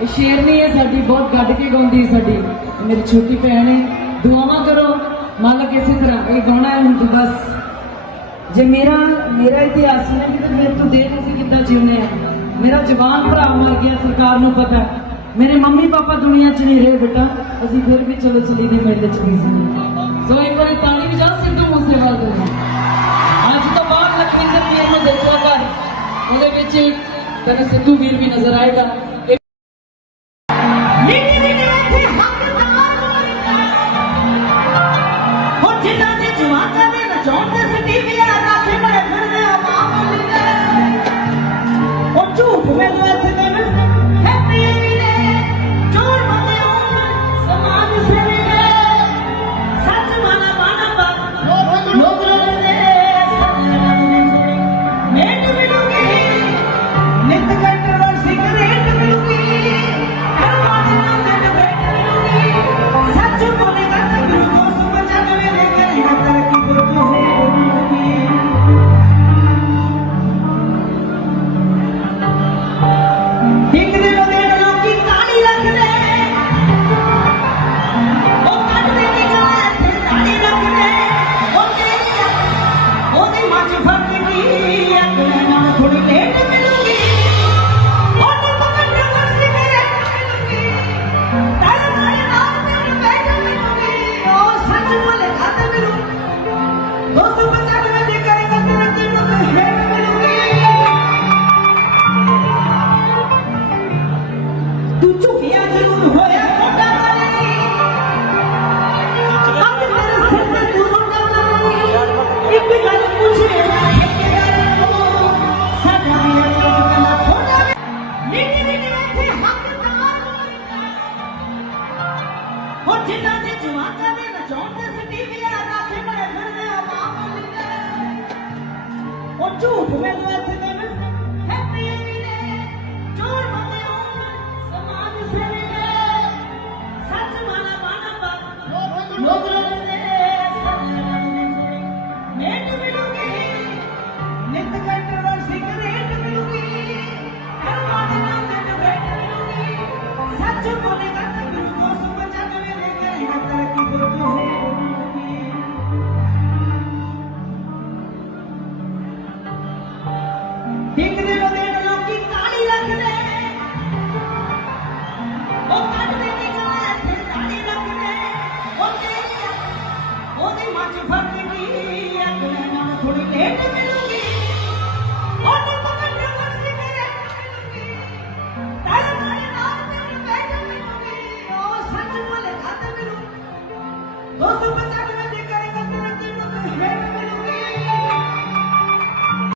ਇਹ ਸ਼ੇਰਨੀ ਹੈ ਸਾਡੀ ਬਹੁਤ ਗੱਡ ਕੇ ਗਾਉਂਦੀ ਹੈ ਸਾਡੀ ਇਹ ਮੇਰੀ ਛੋਟੀ ਭੈਣ ਹੈ ਦੁਆਵਾਂ ਕਰੋ ਮਾਲਕ ਇਸੇ ਤਰ੍ਹਾਂ ਇਹ ਗਾਉਣਾ ਹੈ ਹੁਣ ਤੋਂ ਬਸ ਜੇ ਮੇਰਾ ਮੇਰਾ ਇਤਿਹਾਸ ਸੁਣੇਗੀ ਤਾਂ ਮੇਰੇ ਤੋਂ ਦੇਖ ਅਸੀਂ ਕਿੱਦਾਂ ਜਿਉਂਦੇ ਆ ਮੇਰਾ ਜਵਾਨ ਭਰਾ ਮਰ ਗਿਆ ਸਰਕਾਰ ਨੂੰ ਪਤਾ ਹੈ। ਮੇਰੇ ਮੰਮੀ ਪਾਪਾ ਦੁਨੀਆ 'ਚ ਨਹੀਂ ਰਹੇ ਬੇਟਾ ਅਸੀਂ ਫਿਰ ਵੀ ਚਲੋ ਚਲੀ ਦੇ ਮੇਲੇ 'ਚ ਗਏ ਸੀ ਸੋ ਇੱਕ ਵਾਰੀ ਤਾਲੀ ਵਜਾ ਸਿੱਧੂ ਮੂਸੇਵਾਲ ਦੇ ਅੱਜ ਤੋਂ ਬਾਅਦ ਲਖਵਿੰਦਰ ਵੀਰ ਨੂੰ ਦੇਖਿਆ ਕਰ ਉਹਦੇ ਵਿੱਚ ਤੈਨੂੰ ਸਿੱਧੂ ਵੀਰ ਵੀ ਨਜ਼ਰ ਆਏਗਾ ਜਿਨ੍ਹਾਂ ਦੇ ਜਵਾਨਾਂ ਦੇ ਨਚਾਉਣ ਦੇ ਸਟੀਵੀਆਂ ਰਾਖੇ ਬੜੇ ਫਿਰਦੇ ਆ ਮਾਮੂਲੀ ਦੇ ਉਹ ਝੂਠ ਮੈਨੂੰ ਇੱਥੇ ਦੇ ਵਿੱਚ ਹੈਪੀ ਨੇ ਚੋਰ ਬੰਦੇ ਹੋਣ, ਸਮਾਜ ਸੇਵੀ ਨੇ ਸੱਚ ਮਾਨਾ ਬਾਣਾ ਬਾ ਲੋਕ ਰੋਂਦੇ ਮੈਂ ਮਿਲੂਗੀ, ਨਿਤ ਕੰਟਰੋਲ ਸਿਗਰਟ ਮਿਲੂਗੀ। ਹਰਮਾਨ ਨਾਮ ਦੇ ਬੈਠ ਮਿਲੂਗੀ, ਸੱਚ ਬੋਲੇਗਾ ਡਿੱਗਦੇ ਨੂੰ ਦੇਖ ਲੋਕੀ ਤਾਲੀ ਰੱਖਦੇ ਉਹ ਕੱਢਦੇ ਨਹੀਂ ਗਾਣਾ ਇੱਥੇ ਤਾਲੀ ਰੱਖਦੇ। ਉਹ ਤੇ ਉਹਦੇ ਮਨ ਚ ਫ਼ਰਕ ਕੀ ਅਗਲੇ ਨਾਲ ਥੋੜੀ ਲੇਟ ਮਿਲੂਗੀ। ਉਹਨੇ ਪਕੜ ਵਰਸੀ ਮੇਰੇ ਤਾਰੇ ਨਾਲ ਨਾਲ ਤੇ ਬੈਠ ਮਿਲੂਗੀ। ਉਹ ਸੱਚ ਬੋਲੇ ਖਾਤੇ ਮਿਲੂ ਦੋਸਤੋ